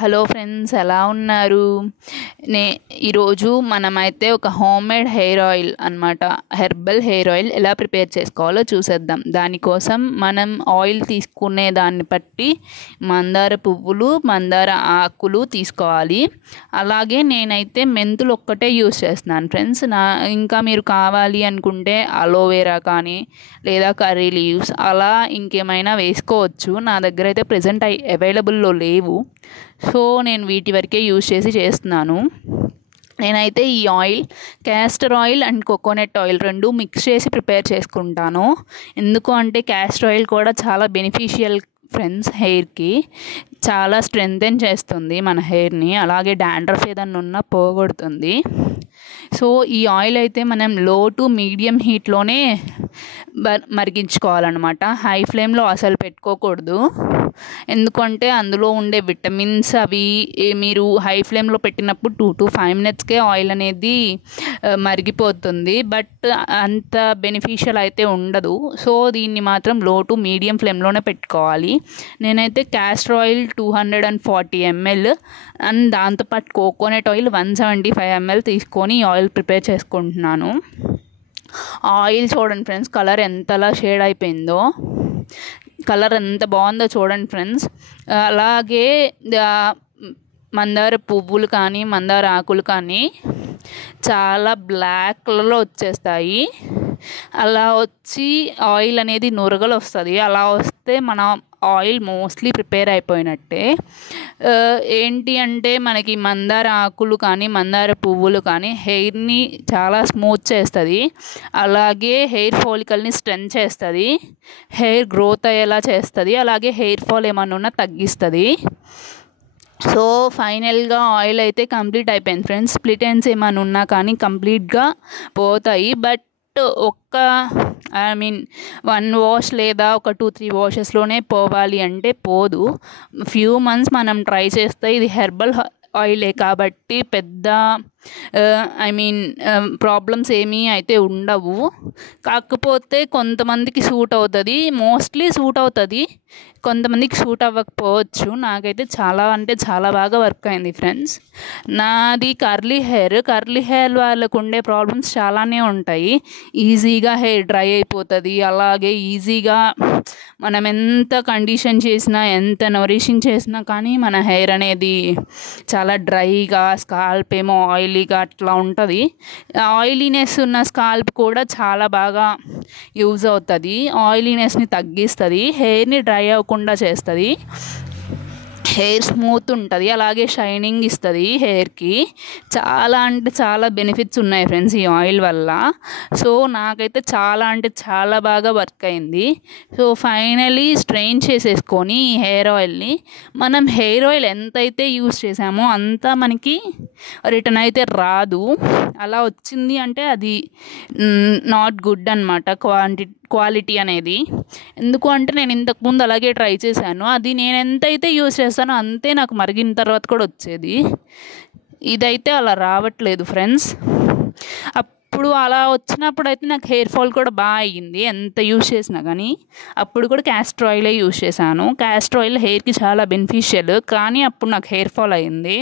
Hello friends, ఎలా ఉన్నారు? ఈరోజు మనమైతే ఒక హోమ్మేడ్ హెయిర్ ఆయిల్ అన్నమాట, హెర్బల్ హెయిర్ ఆయిల్ ఎలా ప్రిపేర్ చేసుకోవాలో చూసేద్దాం. దానికోసం మనం ఆయిల్ తీసుకునే దాన్ని బట్టి మందార పువ్వులు, మందార ఆకులు తీసుకోవాలి. అలాగే నేనైతే మెంతులు ఒక్కటే యూస్ చేస్తున్నాను ఫ్రెండ్స్. ఇంకా మీరు కావాలి అనుకుంటే అలోవెరా కానీ లేదా కర్రీ లీవ్స్ అలా ఇంకేమైనా వేసుకోవచ్చు. నా దగ్గర అయితే ప్రజెంట్ అవైలబుల్లో లేవు, సో నేను వీటి వరకే యూజ్ చేస్తున్నాను. నేనైతే ఈ oil castor oil and coconut oil రెండు మిక్స్ చేసి ప్రిపేర్ చేసుకుంటాను. ఎందుకు అంటే క్యాస్టర్ ఆయిల్ కూడా చాలా బెనిఫిషియల్ ఫ్రెండ్స్. హెయిర్కి చాలా స్ట్రెంథెన్ చేస్తుంది మన హెయిర్ని. అలాగే డాండ్రఫ్ ఏదన్నా ఉన్నా పోగొడుతుంది. సో ఈ ఆయిల్ అయితే మనం లో టు మీడియం హీట్లోనే మరిగించుకోవాలన్నమాట. హై ఫ్లేమ్లో అసలు పెట్టుకోకూడదు. ఎందుకంటే అందులో ఉండే విటమిన్స్ అవి మీరు హై ఫ్లేమ్లో పెట్టినప్పుడు 2 to 5 minutesకే ఆయిల్ అనేది మరిగిపోతుంది. బట్ అంత బెనిఫిషియల్ అయితే ఉండదు. సో దీన్ని మాత్రం లో టు మీడియం ఫ్లేమ్లోనే పెట్టుకోవాలి. నేనైతే క్యాస్టర్ ఆయిల్ 240 ml అండ్ దాంతోపాటు కోకోనట్ ఆయిల్ 175 ml తీసుకొని ఆయిల్ ప్రిపేర్ చేసుకుంటున్నాను. ఆయిల్ చూడండి ఫ్రెండ్స్, కలర్ ఎంతలా షేడ్ అయిపోయిందో, కలర్ ఎంత బాగుందో చూడండి ఫ్రెండ్స్. అలాగే మందార పువ్వులు కానీ మందార ఆకులు కానీ చాలా బ్లాక్ కలర్లో వచ్చేస్తాయి. అలా వచ్చి ఆయిల్ అనేది నురగలు వస్తుంది. అలా వస్తే మన ఆయిల్ మోస్ట్లీ ప్రిపేర్ అయిపోయినట్టే. ఏంటి అంటే మనకి మందార ఆకులు కానీ మందార పువ్వులు కానీ హెయిర్ని చాలా స్మూత్ చేస్తుంది. అలాగే హెయిర్ ఫాలికల్ని స్ట్రెంత్ చేస్తుంది, హెయిర్ గ్రోత్ అయ్యేలా చేస్తుంది. అలాగే హెయిర్ ఫాల్ ఏమన్నా ఉన్నా తగ్గిస్తుంది. సో ఫైనల్గా ఆయిల్ అయితే కంప్లీట్ అయిపోయింది ఫ్రెండ్స్. స్ప్లిట్ ఎండ్స్ ఏమైనా ఉన్నా కానీ కంప్లీట్గా పోతాయి. బట్ వన్ వాష్ లేదా ఒక 2-3 వాషెస్లోనే పోవాలి అంటే పోదు. ఫ్యూ మంత్స్ మనం ట్రై చేస్తే ఇది హెర్బల్ ఆయిలే కాబట్టి పెద్ద ప్రాబ్లమ్స్ ఏమీ అయితే ఉండవు. కాకపోతే కొంతమందికి సూట్ అవుతుంది, మోస్ట్లీ సూట్ అవుతుంది, కొంతమందికి సూట్ అవ్వకపోవచ్చు. నాకైతే చాలా అంటే చాలా బాగా వర్క్ అయింది ఫ్రెండ్స్. నాది కర్లీ హెయిర్ వాళ్ళకు ఉండే ప్రాబ్లమ్స్ చాలానే ఉంటాయి. ఈజీగా హెయిర్ డ్రై అయిపోతుంది. అలాగే ఈజీగా మనం ఎంత కండిషన్ చేసినా ఎంత నరిషింగ్ చేసినా కానీ మన హెయిర్ అనేది చాలా డ్రైగా, స్కాల్ప్ ఏమో ఆయిలీగా అట్లా ఉంటుంది. ఆయిలీనెస్ ఉన్న స్కాల్ప్ కూడా చాలా బాగా యూజ్ అవుతుంది. ఆయిలీనెస్ని తగ్గిస్తుంది, హెయిర్ని డ్రై అవ్వకుండా చేస్తుంది, హెయిర్ స్మూత్ ఉంటుంది, అలాగే షైనింగ్ ఇస్తుంది హెయిర్కి. చాలా అంటే చాలా బెనిఫిట్స్ ఉన్నాయి ఫ్రెండ్స్ ఈ ఆయిల్ వల్ల. సో నాకైతే చాలా అంటే చాలా బాగా వర్క్ అయింది. సో ఫైనలీ స్ట్రెయిన్ చేసేసుకొని ఈ హెయిర్ ఆయిల్ని మనం హెయిర్ ఆయిల్ ఎంతైతే యూజ్ చేసామో అంత మనకి రిటర్న్ అయితే రాదు. అలా వచ్చింది అంటే అది నాట్ గుడ్ అన్నమాట, క్వాలిటీ అనేది. ఎందుకు అంటే నేను ఇంతకుముందు అలాగే ట్రై చేశాను. అది నేను ఎంతైతే యూజ్ చేస్తానో అంతే నాకు మరిగిన తర్వాత కూడా వచ్చేది. ఇదైతే అలా రావట్లేదు ఫ్రెండ్స్. అప్పుడు అలా వచ్చినప్పుడు అయితే నాకు హెయిర్ ఫాల్ కూడా బాగా అయ్యింది ఎంత యూజ్ చేసినా కానీ. అప్పుడు కూడా క్యాస్టర్ ఆయిలే యూజ్ చేశాను. క్యాస్టర్ ఆయిల్ హెయిర్కి చాలా బెనిఫిషియల్, కానీ అప్పుడు నాకు హెయిర్ ఫాల్ అయ్యింది.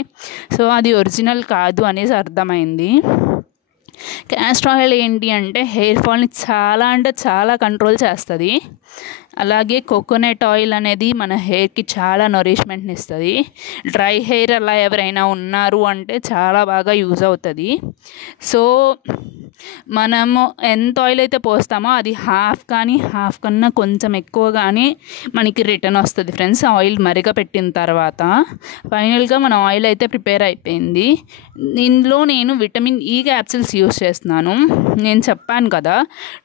సో అది ఒరిజినల్ కాదు అనేసి అర్థమైంది. క్యాస్టర్ ఆయిల్ ఏంటి అంటే హెయిర్ ఫాల్ని చాలా అంటే చాలా కంట్రోల్ చేస్తుంది. అలాగే కోకోనట్ ఆయిల్ అనేది మన హెయిర్కి చాలా నరిష్మెంట్ని ఇస్తుంది. డ్రై హెయిర్ అలా ఎవరైనా ఉన్నారు అంటే చాలా బాగా యూజ్ అవుతుంది. సో మనము ఎంత ఆయిల్ అయితే పోస్తామో అది హాఫ్ కానీ హాఫ్ కన్నా కొంచెం ఎక్కువ కానీ మనకి రిటర్న్ వస్తుంది ఫ్రెండ్స్ ఆయిల్ మరగపెట్టిన తర్వాత. ఫైనల్గా మన ఆయిల్ అయితే ప్రిపేర్ అయిపోయింది. ఇందులో నేను విటమిన్ ఈ క్యాప్సిల్స్ యూజ్ చేస్తున్నాను. నేను చెప్పాను కదా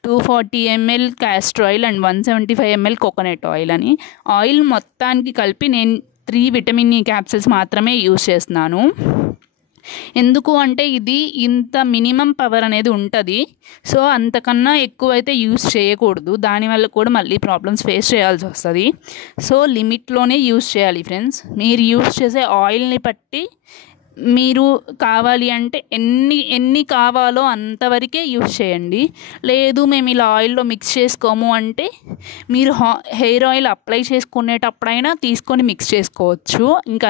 240 ml castor oil and 175 ml coconut oil అని. ఆయిల్ మొత్తానికి కలిపి నేను 3 విటమిన్ ఈ క్యాప్సిల్స్ మాత్రమే యూజ్ చేస్తున్నాను. ఎందుకు అంటే ఇది ఇంత మినిమం పవర్ అనేది ఉంటుంది. సో అంతకన్నా ఎక్కువైతే యూజ్ చేయకూడదు, దానివల్ల కూడా మళ్ళీ ప్రాబ్లమ్స్ ఫేస్ చేయాల్సి వస్తుంది. సో లిమిట్లోనే యూజ్ చేయాలి ఫ్రెండ్స్. మీరు యూజ్ చేసే ఆయిల్ని బట్టి మీరు కావాలి అంటే ఎన్ని కావాలో అంతవరకే యూజ్ చేయండి. లేదు మేము ఇలా ఆయిల్లో మిక్స్ చేసుకోము అంటే మీరు హెయిర్ ఆయిల్ అప్లై చేసుకునేటప్పుడైనా తీసుకొని మిక్స్ చేసుకోవచ్చు. ఇంకా